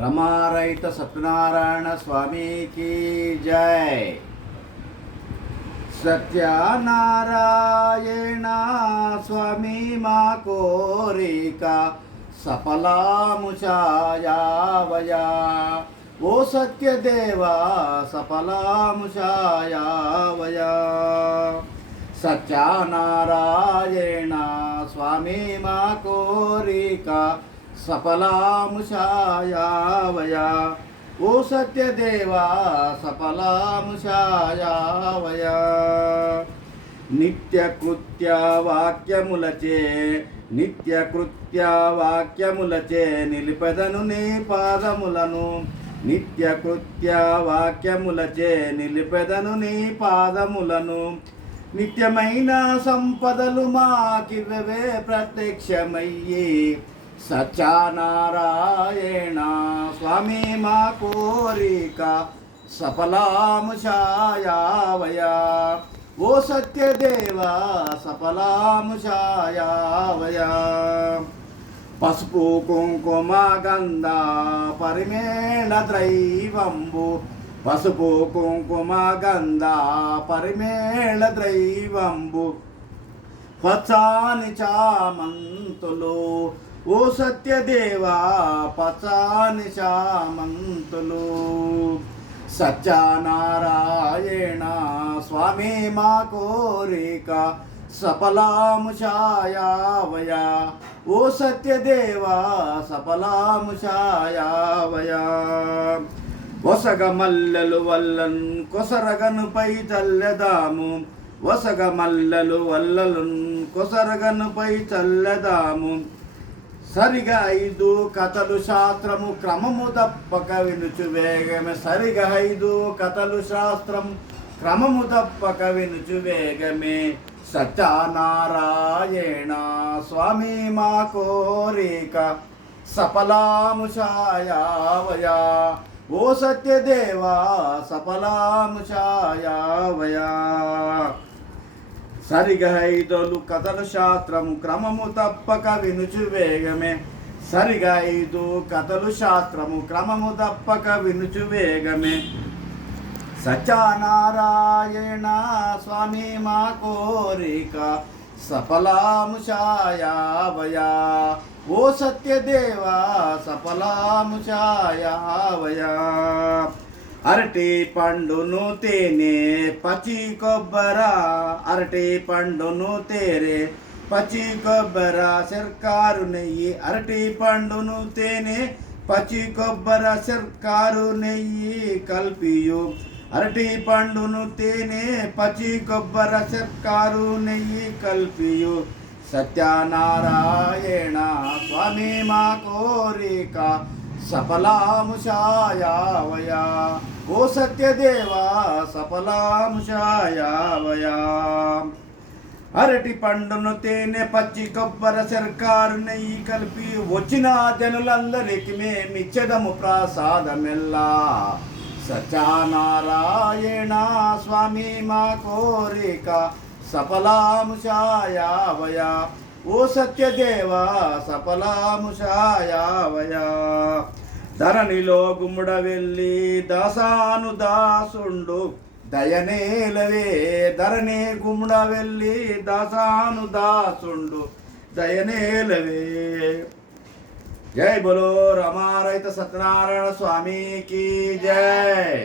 రమారహిత సత్యనారాయణ స్వామికి జై. సత్యనారాయణ స్వామి మా కోరిక సఫలాముషాయావయా. ఓ సత్యదేవా సఫలాముషాయావయా. సత్యనారాయణ స్వామి మా కోరిక సఫలాముషాయావయా. ఓ సత్యదేవా సఫలాముషాయావయా. నిత్యకృత్య వాక్యములచే నిలిపెదను నీ పాదములను. నిత్యకృత్య వాక్యములచే నిలిపెదను నీ పాదములను. నిత్యమైన సంపదలు మాకివ్వవే ప్రత్యక్షమయ్యి. సత్యనారాయణ స్వామి మా కోరిక సఫలాముషాయావయా. ఓ సత్యదేవా సఫలాముషాయావయా. పసుపు కుంకుమ గంధ పరిమేళ ద్రైవంబు. పసుపు కుంకుమ గంధ పరిమేళ ద్రైవంబు. పచ్చాని చామంతులు. ఓ సత్యదేవా పచ్చాని చామంతులు. సత్యనారాయణ స్వామి మా కోరిక సఫలాముషాయావయా. ఓ సత్యదేవా సఫలాముషాయావయా. వసగ మల్లెలు వల్లన్ కొసరగనుపై చల్లెదాము. వసగ మల్లెలు వల్లలున్ కొసరగనుపై చల్లెదాము. సరిగా 5 కథలు శాస్త్రము క్రమము తప్పక వినుచు వేగమే. సరిగా 5 కథలు శాస్త్రం క్రమము తప్పక వినుచు వేగమే. సత్యనారాయణ స్వామి మా కోరిక సఫలాముషాయావయా. ఓ సత్యదేవా సఫలాముషాయావయా. సరిగా 5 కథలు శాస్త్రము క్రమము తప్పక వినుచు వేగమే. సరిగా 5 కథలు శాస్త్రము క్రమము తప్పక వినుచు వేగమే. సత్యనారాయణ స్వామి మా కోరిక సఫలాముషాయావయా. ఓ సత్యదేవా సఫలాముషాయావయా. అరటి పండును తేనె పచ్చి కొబ్బర. అరటి పండును తేనె పచ్చి కొబ్బర సర్కారు నెయ్యి. అరటి పండును తేనె పచ్చి కొబ్బర సర్కారు నెయ్యి కల్పియు. అరటి పండును తేనె పచ్చి కొబ్బర సర్కారు నెయ్యి కల్పియు. సత్యనారాయణ స్వామి మా కోరిక సఫలాముషాయావయా. ఓ సత్యదేవా సఫలాముషాయావయా. అరటి పండును తేనె పచ్చి కొబ్బర సర్కారు నెయ్యి కలిపి వచ్చిన జనులందరికి మేమిచ్చెదము ప్రసాదమెల్లా. సత్యనారాయణ స్వామి మా కోరిక సఫలాముషాయావయా. ఓ సత్యదేవా సఫలాముషాయావయా. ధరణిలో గుమ్మడ వెళ్ళి దాసాను దాసుండు దయనేలవే. ధరణి గుమ్మడ వెళ్ళి దాసాను దాసుండు దయనేలవే. జై బలో రమారహిత సత్యనారాయణ స్వామికి జై.